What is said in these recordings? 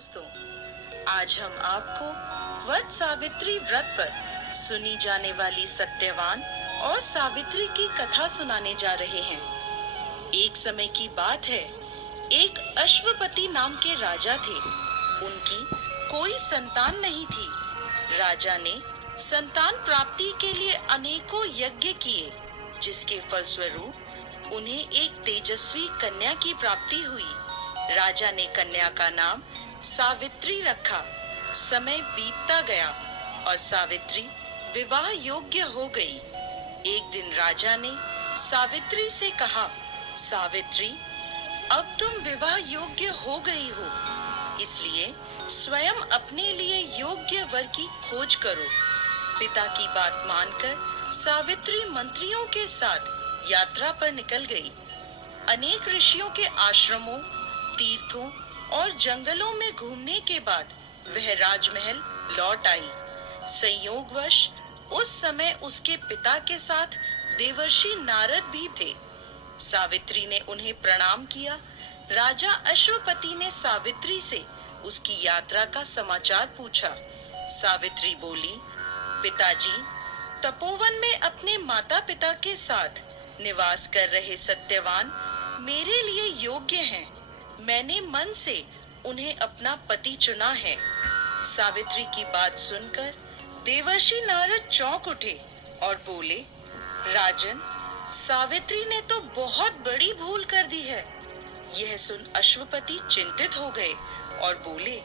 दोस्तों, आज हम आपको वट सावित्री व्रत पर सुनी जाने वाली सत्यवान और सावित्री की कथा सुनाने जा रहे हैं। एक समय की बात है, एक अश्वपति नाम के राजा थे। उनकी कोई संतान नहीं थी। राजा ने संतान प्राप्ति के लिए अनेकों यज्ञ किए, जिसके फलस्वरूप उन्हें एक तेजस्वी कन्या की प्राप्ति हुई। राजा ने कन्या का नाम सावित्री रखा। समय बीतता गया और सावित्री विवाह योग्य हो गई। एक दिन राजा ने सावित्री से कहा, सावित्री, अब तुम विवाह योग्य हो गई हो, इसलिए स्वयं अपने लिए योग्य वर की खोज करो। पिता की बात मानकर सावित्री मंत्रियों के साथ यात्रा पर निकल गई। अनेक ऋषियों के आश्रमों, तीर्थों और जंगलों में घूमने के बाद वह राजमहल लौट आई। संयोगवश उस समय उसके पिता के साथ देवर्षि नारद भी थे। सावित्री ने उन्हें प्रणाम किया। राजा अश्वपति ने सावित्री से उसकी यात्रा का समाचार पूछा। सावित्री बोली, पिताजी, तपोवन में अपने माता पिता के साथ निवास कर रहे सत्यवान मेरे लिए योग्य हैं। मैंने मन से उन्हें अपना पति चुना है। सावित्री की बात सुनकर देवर्षि नारद चौंक उठे और बोले, राजन, सावित्री ने तो बहुत बड़ी भूल कर दी है। यह सुन अश्वपति चिंतित हो गए और बोले,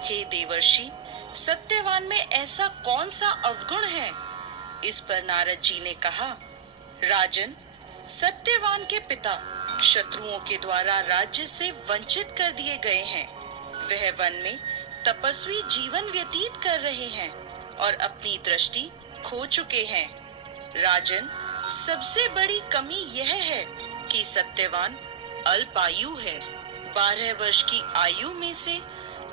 हे देवर्षि, सत्यवान में ऐसा कौन सा अवगुण है? इस पर नारद जी ने कहा, राजन, सत्यवान के पिता शत्रुओं के द्वारा राज्य से वंचित कर दिए गए हैं। वह वन में तपस्वी जीवन व्यतीत कर रहे हैं और अपनी दृष्टि खो चुके हैं। राजन, सबसे बड़ी कमी यह है कि सत्यवान अल्पायु है। 12 वर्ष की आयु में से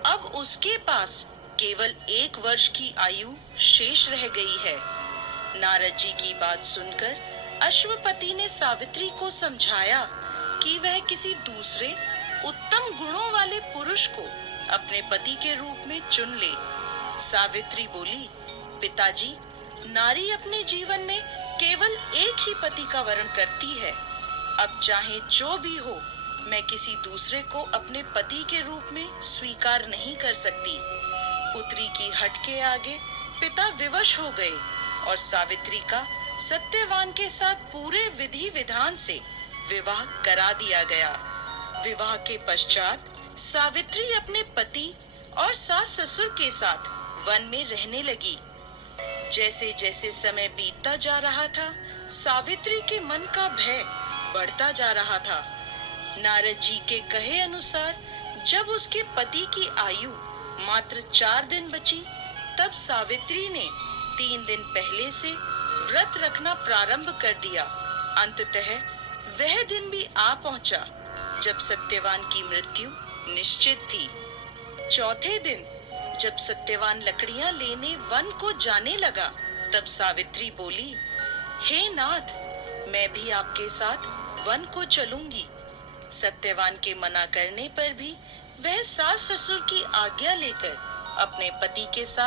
अब उसके पास केवल 1 वर्ष की आयु शेष रह गई है। नारद जी की बात सुनकर अश्वपति ने सावित्री को समझाया कि वह किसी दूसरे उत्तम गुणों वाले पुरुष को अपने पति के रूप में चुन ले। सावित्री बोली, पिताजी, नारी अपने जीवन में केवल एक ही पति का वर्ण करती है। अब चाहे जो भी हो, मैं किसी दूसरे को अपने पति के रूप में स्वीकार नहीं कर सकती। पुत्री की हट के आगे पिता विवश हो गए और सावित्री का सत्यवान के साथ पूरे विधि विधान से विवाह करा दिया गया। विवाह के पश्चात सावित्री अपने पति और सास ससुर के साथ वन में रहने लगी। जैसे जैसे समय बीतता जा रहा था, सावित्री के मन का भय बढ़ता जा रहा था। नारद जी के कहे अनुसार जब उसके पति की आयु मात्र 4 दिन बची, तब सावित्री ने 3 दिन पहले से व्रत रखना प्रारंभ कर दिया। अंततः वह दिन भी आ पहुंचा जब सत्यवान की मृत्यु निश्चित थी। चौथे दिन जब सत्यवान लकड़ियां लेने वन को जाने लगा, तब सावित्री बोली, हे नाथ, मैं भी आपके साथ वन को चलूंगी। सत्यवान के मना करने पर भी वह सास ससुर की आज्ञा लेकर अपने पति के साथ